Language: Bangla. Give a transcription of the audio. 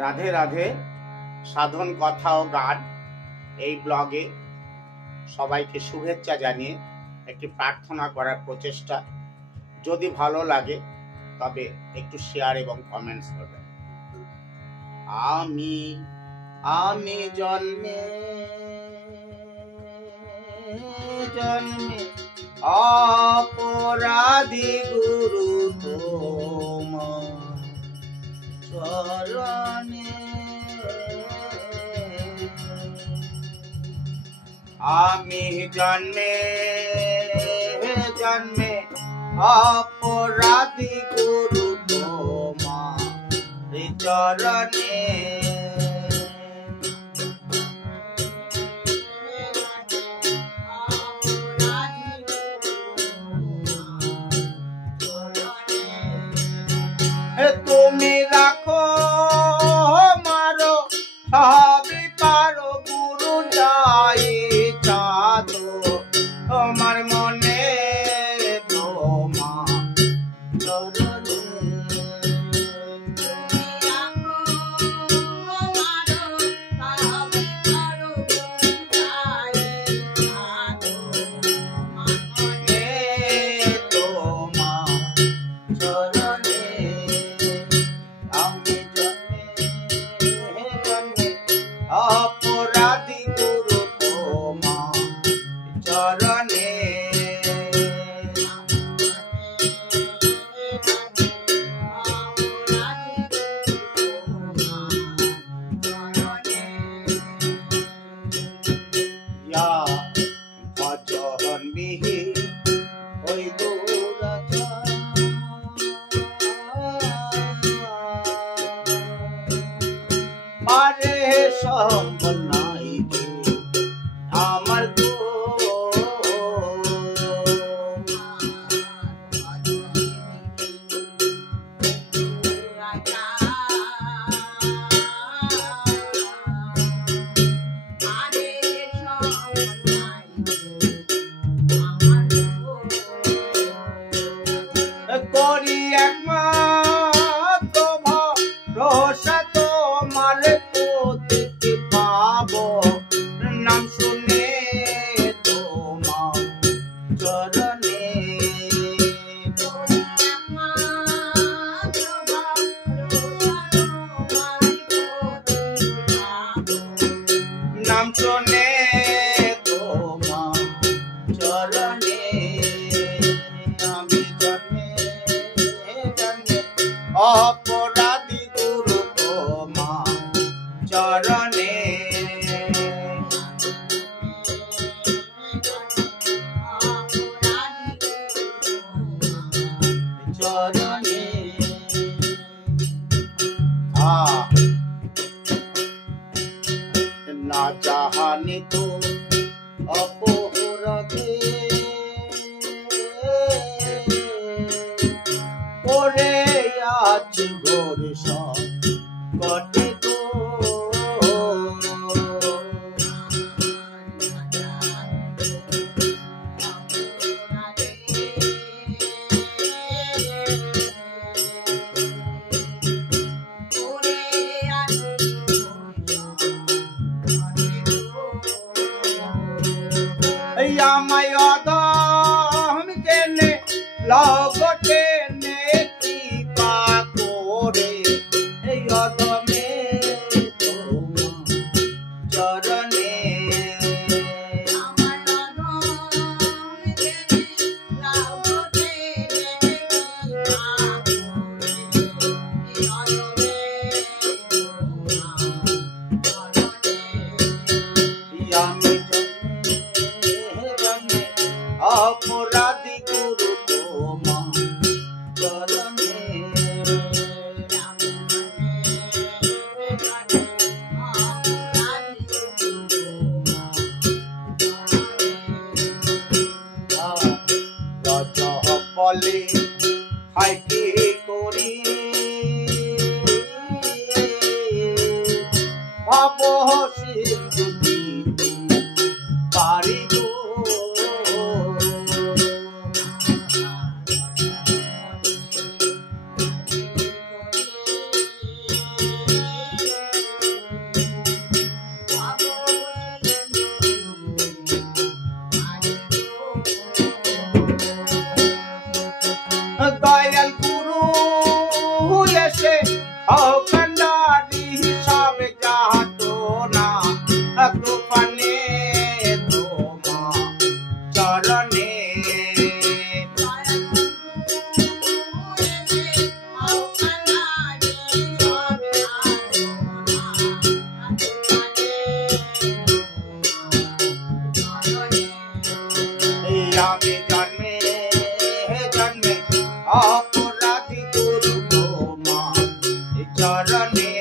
রাধে রাধে। সাধন কথা ও গান এই ব্লগে সবাইকে শুভেচ্ছা জানিয়ে একটি প্রার্থনা করার প্রচেষ্টা। যদি ভালো লাগে তবে একটু শেয়ার এবং কমেন্টস করবেন। আমি আমি জন্মে জন্মে অপরাধী গুরু তোমার চরণে, আমি জন্মে জন্মে অপরাধী গুরু তোমার চরণে, তুমি রাখো মারো সবই পারো গুরু যাই চাঁদো তোমার মনে তোমা চরণে, অপরাধী গুরু তোমার চরণে, ভজন বিহি ওই দৌড়াচা আরে সম্বল নাই আমার গো, করি একমাত্র ভরসা তোমার প্রতি পাবো, নাম শুনে তোমার চরণে, নাম শুনে তোমার চরণে, আমি জন্মে জন্মে অপরাধী গুরু তোমার চরণে, চরণে, না জাহানি তো অপরাধে ওরে আজ ঘোর কটে তো, আমায় অদম জেনে লগটে নে কৃপা করে, এই অদমে তোমার চরণে, আমি জন্মে অপরাধী গুরু তোমার চরণে, বলে হাই কি করি ভাব সিন্ধু দিতে পারি গো, কাছে হকন্দারি সব যাতো না কৃপানে তোমা চরণে আমি জন্মে জন্মে অপরাধী গুরু তোমা চরণে